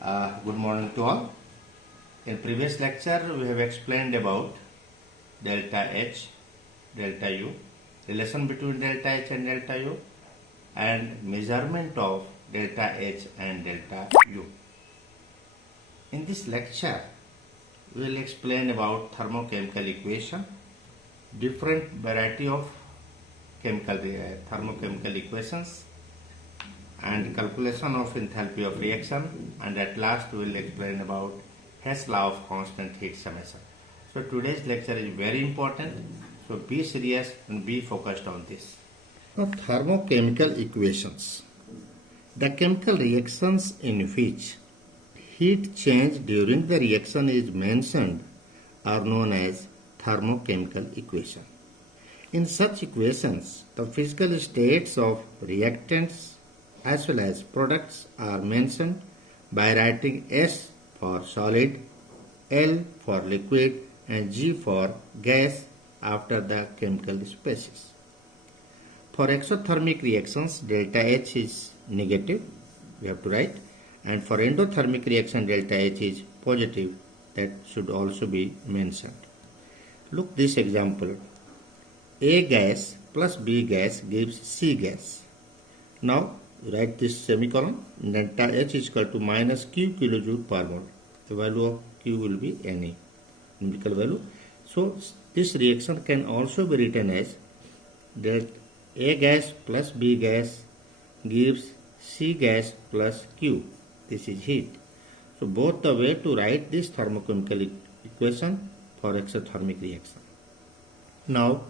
Good morning to all. In previous lecture, we have explained about delta H, delta U, relation between delta H and delta U, and measurement of delta H and delta U. In this lecture, we will explain about thermochemical equation, different variety of thermochemical equations, and calculation of enthalpy of reaction, and at last we will explain about Hess law of constant heat summation. So today's lecture is very important, so be serious and be focused on this. Now, thermochemical equations. The chemical reactions in which heat change during the reaction is mentioned are known as thermochemical equation. In such equations, the physical states of reactants as well as products are mentioned by writing S for solid, L for liquid and G for gas after the chemical species. For exothermic reactions, delta H is negative, we have to write, and for endothermic reaction, delta H is positive, that should also be mentioned. Look this example. A gas plus B gas gives C gas. Now write this semicolon. Delta H is equal to minus Q kilojoule per mole. The value of Q will be Na, numerical value. So this reaction can also be written as delta A gas plus B gas gives C gas plus Q. This is heat. So both the way to write this thermochemical equation for exothermic reaction. Now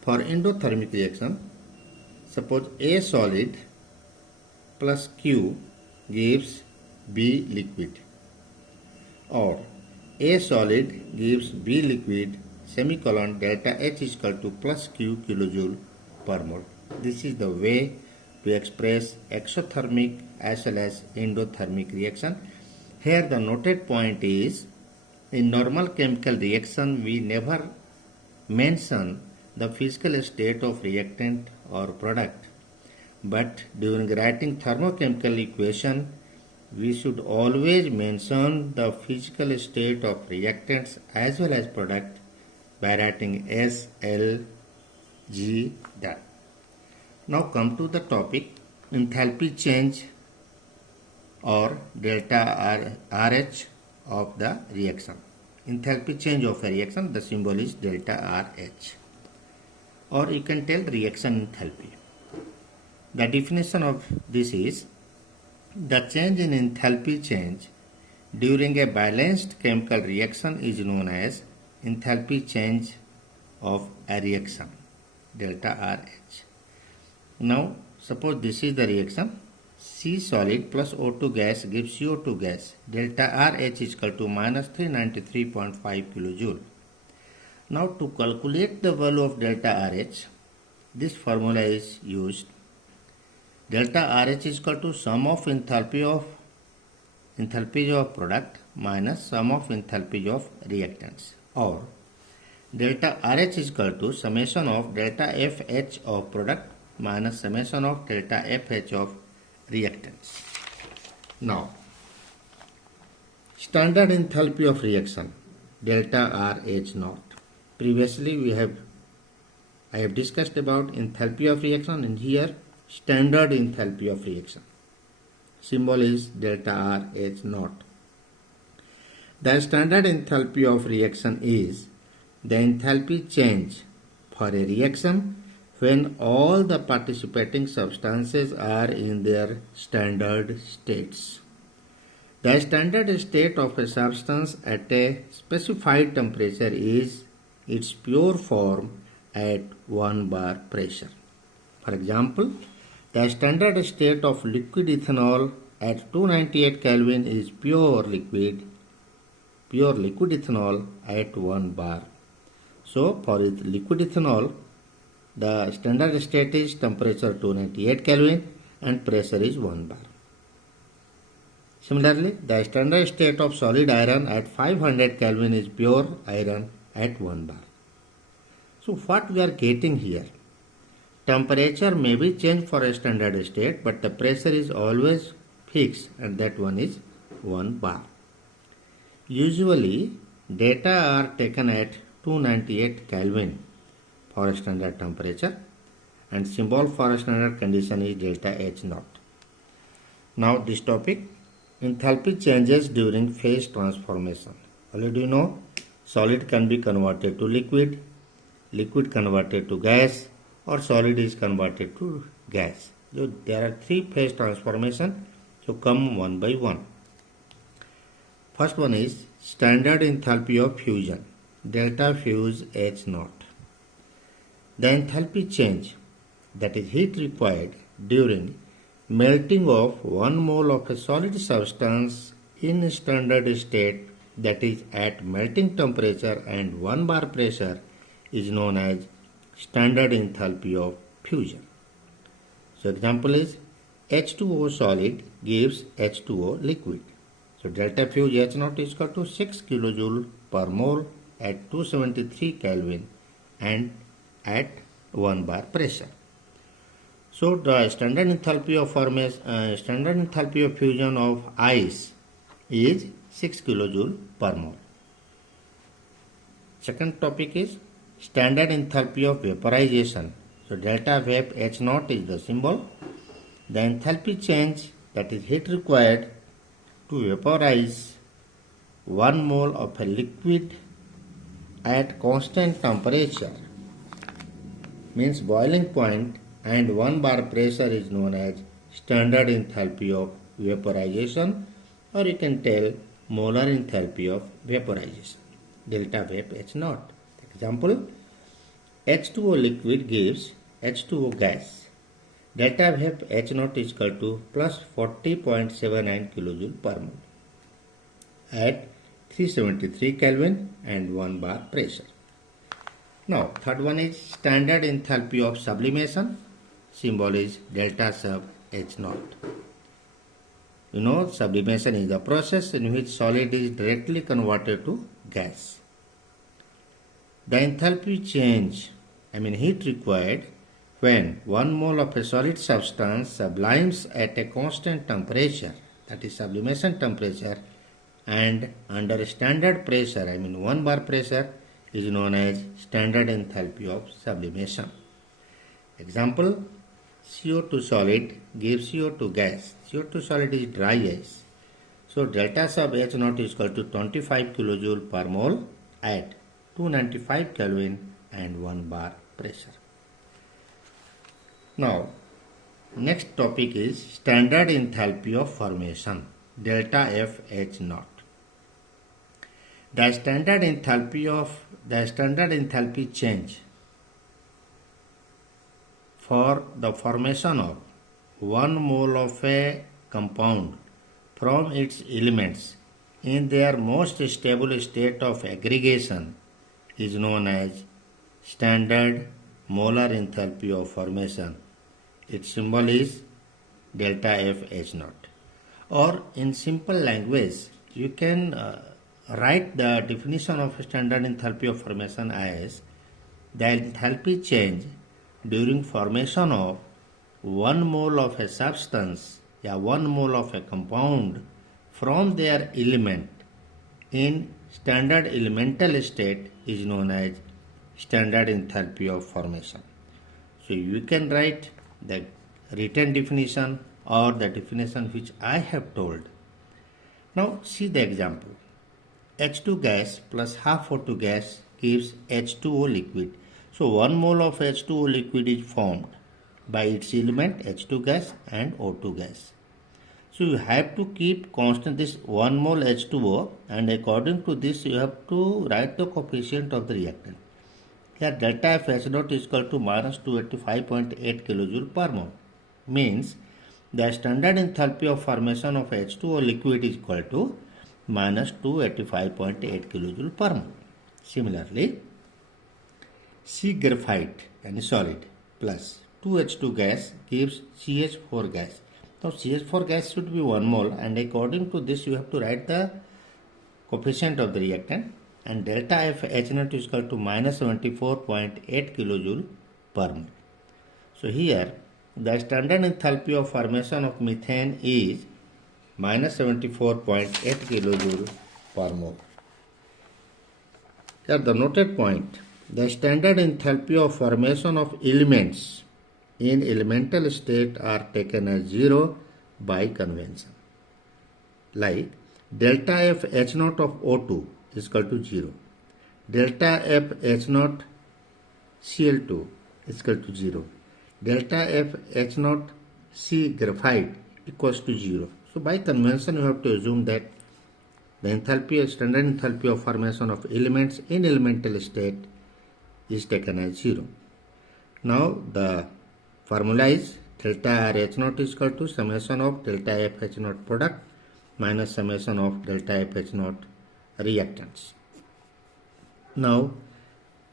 for endothermic reaction, suppose A solid plus Q gives B liquid, or A solid gives B liquid, semicolon, delta H is equal to plus Q kilojoule per mole. This is the way to express exothermic as well as endothermic reaction. Here the noted point is, in normal chemical reaction we never mention the physical state of reactant or product. But during writing thermochemical equation, we should always mention the physical state of reactants as well as product by writing S, L, G, that. Now come to the topic, enthalpy change or delta RH of the reaction. Enthalpy change of a reaction, the symbol is delta RH. Or you can tell reaction enthalpy. The definition of this is, the change in enthalpy change during a balanced chemical reaction is known as enthalpy change of a reaction, delta RH. Now suppose this is the reaction, C solid plus O2 gas gives CO2 gas, delta RH is equal to minus 393.5 kilojoule. Now to calculate the value of delta RH, this formula is used. Delta RH is equal to sum of enthalpy of product minus sum of enthalpy of reactants, or delta RH is equal to summation of delta FH of product minus summation of delta FH of reactants. Now standard enthalpy of reaction, delta RH naught. Previously I have discussed about enthalpy of reaction, and here standard enthalpy of reaction. Symbol is delta RH naught. The standard enthalpy of reaction is the enthalpy change for a reaction when all the participating substances are in their standard states. The standard state of a substance at a specified temperature is its pure form at 1 bar pressure. For example, the standard state of liquid ethanol at 298 Kelvin is pure liquid ethanol at 1 bar. So for liquid ethanol, the standard state is temperature 298 Kelvin and pressure is 1 bar. Similarly, the standard state of solid iron at 500 Kelvin is pure iron at 1 bar. So what we are getting here? Temperature may be changed for a standard state, but the pressure is always fixed, and that one is 1 bar. Usually, data are taken at 298 Kelvin for standard temperature, and symbol for standard condition is delta H naught. Now this topic, enthalpy changes during phase transformation. Already you know, solid can be converted to liquid, liquid converted to gas, or solid is converted to gas. So there are three phase transformation, so come one by one. First one is standard enthalpy of fusion, delta fuse H naught. The enthalpy change, that is heat required during melting of 1 mole of a solid substance in standard state, that is at melting temperature and 1 bar pressure, is known as standard enthalpy of fusion. So example is H2O solid gives H2O liquid. So delta fuse H naught is equal to 6 kilojoule per mole at 273 Kelvin and at 1 bar pressure. So the standard enthalpy of fusion of ice is 6 kilojoule per mole. Second topic is standard enthalpy of vaporization. So delta vap H naught is the symbol. The enthalpy change, that is heat required to vaporize 1 mole of a liquid at constant temperature, means boiling point, and 1 bar pressure, is known as standard enthalpy of vaporization, or you can tell molar enthalpy of vaporization, delta vap H naught. Example, H2O liquid gives H2O gas. Delta vap H naught is equal to plus 40.79 kilojoule per mole at 373 Kelvin and 1 bar pressure. Now, third one is standard enthalpy of sublimation. Symbol is delta sub H naught. You know, sublimation is the process in which solid is directly converted to gas. The enthalpy change, heat required when 1 mole of a solid substance sublimes at a constant temperature, that is sublimation temperature, and under standard pressure, 1 bar pressure, is known as standard enthalpy of sublimation. Example, CO2 solid gives CO2 gas. CO2 solid is dry ice. So delta sub H naught is equal to 25 kilojoule per mole at 295 Kelvin and 1 bar pressure. Now, next topic is standard enthalpy of formation, delta F H naught. The standard enthalpy change for the formation of 1 mole of a compound from its elements in their most stable state of aggregation is known as standard molar enthalpy of formation. Its symbol is delta F H naught. Or in simple language, you can write the definition of standard enthalpy of formation as the enthalpy change during formation of 1 mole of a substance, 1 mole of a compound from their element in standard elemental state is known as standard enthalpy of formation. So you can write the written definition or the definition which I have told. Now see the example. H2 gas plus half O2 gas gives H2O liquid. So 1 mole of H2O liquid is formed by its element H2 gas and O2 gas. So you have to keep constant this 1 mole H2O, and according to this you have to write the coefficient of the reactant. Here delta F H naught is equal to minus 285.8 kilojoule per mole. Means the standard enthalpy of formation of H2O liquid is equal to minus 285.8 kilojoule per mole. Similarly, C graphite and solid plus 2H2 gas gives CH4 gas. Now CH4 gas should be 1 mole, and according to this you have to write the coefficient of the reactant, and delta F H naught is equal to minus 74.8 kilojoule per mole. So here the standard enthalpy of formation of methane is minus 74.8 kilojoule per mole. Here the noted point, the standard enthalpy of formation of elements in elemental state are taken as 0 by convention. Like delta F H naught of O2 is equal to 0. Delta F H naught Cl2 is equal to 0. Delta F H naught C graphite equals to 0. So by convention you have to assume that the enthalpy, standard enthalpy of formation of elements in elemental state is taken as 0. Now the formula is delta R H naught is equal to summation of delta F H naught product minus summation of delta F H naught reactants. Now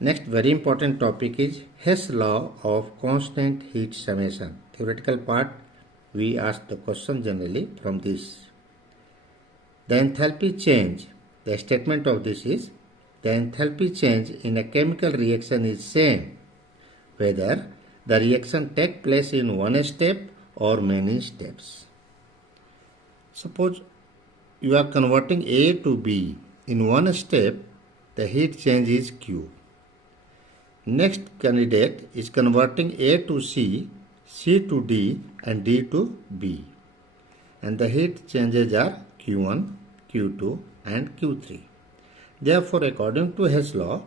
next very important topic is Hess law of constant heat summation. Theoretical part, we ask the question generally from this. The enthalpy change, the statement of this is, the enthalpy change in a chemical reaction is same whether the reaction take place in one step or many steps. Suppose you are converting A to B. In one step, the heat change is Q. Next candidate is converting A to C, C to D and D to B. And the heat changes are Q1, Q2 and Q3. Therefore, according to Hess law,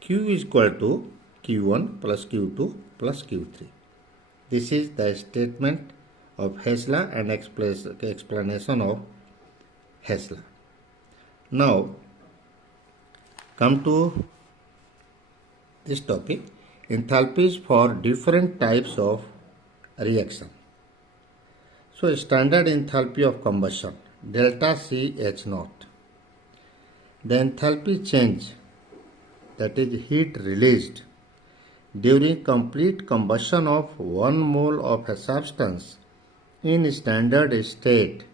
Q is equal to Q1 plus Q2 plus Q3. This is the statement of Hess law and explanation of Hess law. Now, come to this topic, enthalpies for different types of reaction. So, standard enthalpy of combustion, delta C H naught. The enthalpy change, that is heat released during complete combustion of 1 mole of a substance in standard state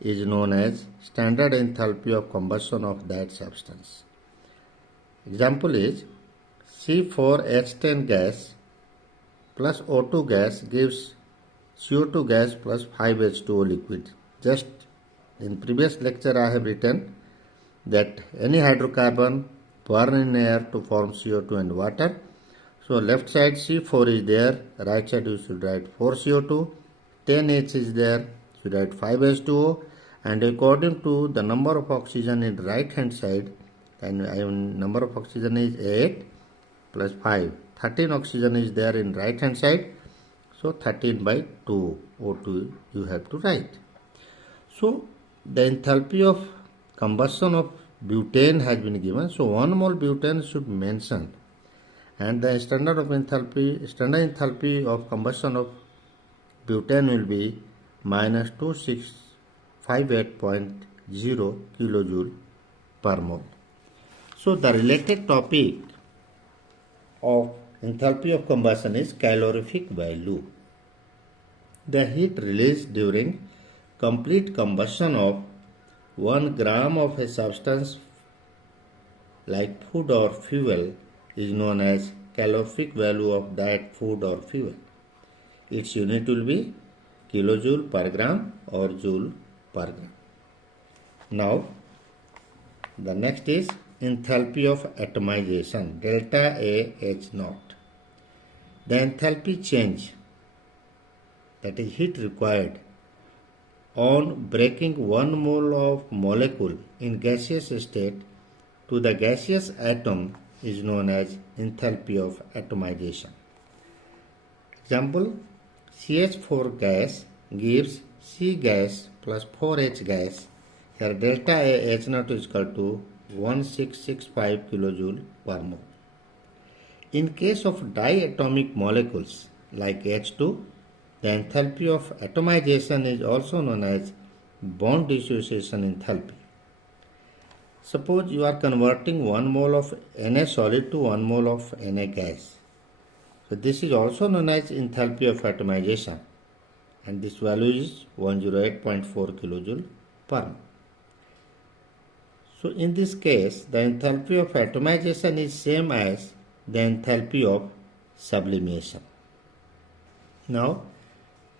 is known as standard enthalpy of combustion of that substance. Example is C4H10 gas plus O2 gas gives CO2 gas plus 5H2O liquid. Just in previous lecture I have written that any hydrocarbon burn in air to form CO2 and water. So left side C4 is there, right side you should write 4CO2, 10H is there, you write 5H2O, and according to the number of oxygen in right hand side, and number of oxygen is 8 plus 5, 13 oxygen is there in right hand side, so 13 by 2 O2 you have to write. So the enthalpy of combustion of butane has been given, so 1 mole butane should mention, and the standard enthalpy of combustion of butane will be minus 2658.0 kilojoule per mole. So the related topic of enthalpy of combustion is calorific value. The heat released during complete combustion of 1 gram of a substance like food or fuel is known as calorific value of that food or fuel. Its unit will be kilojoule per gram or joule per gram. Now, the next is enthalpy of atomization, delta A H naught. The enthalpy change, that is heat required on breaking 1 mole of molecule in gaseous state to the gaseous atom is known as enthalpy of atomization. Example, CH4 gas gives C gas plus 4H gas. Here delta A H naught is equal to 1665 kilojoule per mole. In case of diatomic molecules like H2, the enthalpy of atomization is also known as bond dissociation enthalpy. Suppose you are converting 1 mole of Na solid to 1 mole of Na gas. So this is also known as enthalpy of atomization, and this value is 108.4 kilojoule per mole. So in this case, the enthalpy of atomization is same as the enthalpy of sublimation. Now,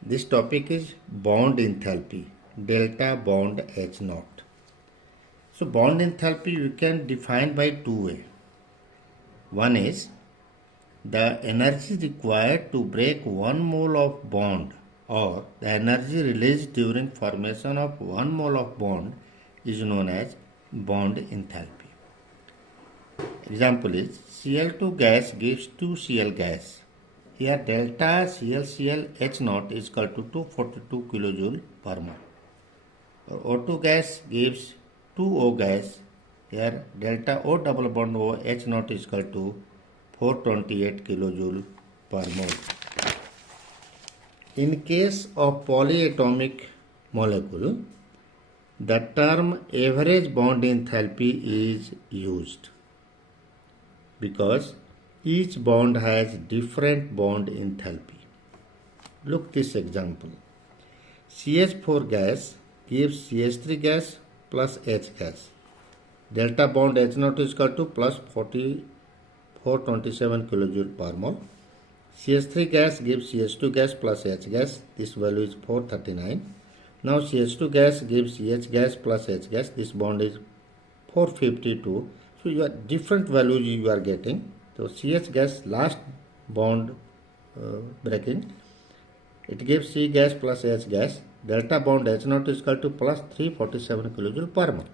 this topic is bond enthalpy. delta bond H naught. So bond enthalpy you can define by two ways. One is the energy required to break 1 mole of bond, or the energy released during formation of 1 mole of bond is known as bond enthalpy. Example is Cl2 gas gives 2Cl gas. Here delta ClCl H naught is equal to 242 kilojoule per mole. O2 gas gives 2O gas. Here delta O double bond O H naught is equal to 428 kilojoule per mole. In case of polyatomic molecule, the term average bond enthalpy is used because each bond has different bond enthalpy. Look this example. CH4 gas gives CH3 gas plus H gas. Delta bond H naught is equal to plus 427 kilojoule per mole. CH3 gas gives CH2 gas plus H gas. This value is 439. Now CH2 gas gives CH gas plus H gas. This bond is 452. So you are different values you are getting. So CH gas last bond breaking, it gives C gas plus H gas. Delta bond H naught is equal to plus 347 kilojoule per mole.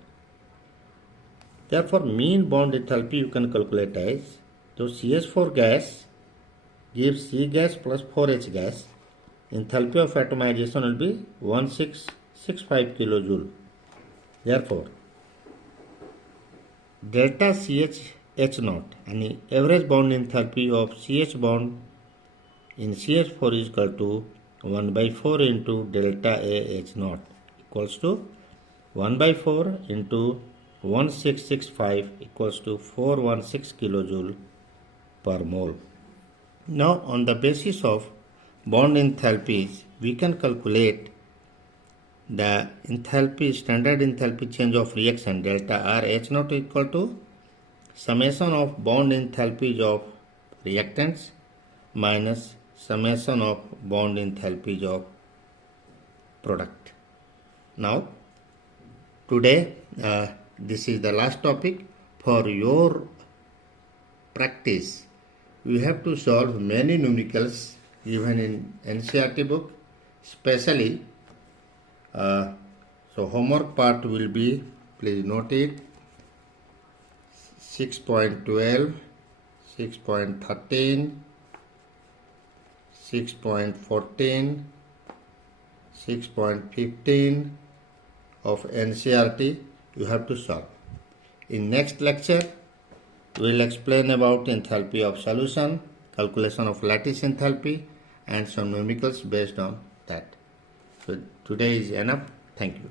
Therefore, mean bond enthalpy you can calculate as, so CH4 gas gives C gas plus 4H gas. Enthalpy of atomization will be 1665 kilojoule. Therefore, delta CH H naught and average bond enthalpy of CH bond in CH4 is equal to 1 by 4 into delta A H naught equals to 1 by 4 into 1665 equals to 416 kilojoule per mole. Now on the basis of bond enthalpies, we can calculate the enthalpy, standard enthalpy change of reaction delta R H naught equal to summation of bond enthalpies of reactants minus summation of bond enthalpies of product. Now today this is the last topic. For your practice, you have to solve many numericals given in NCERT book, especially so homework part will be, please note it, 6.12, 6.13, 6.14, 6.15 of NCERT you have to solve. In next lecture, we will explain about enthalpy of solution, calculation of lattice enthalpy, and some numericals based on that. So today is enough. Thank you.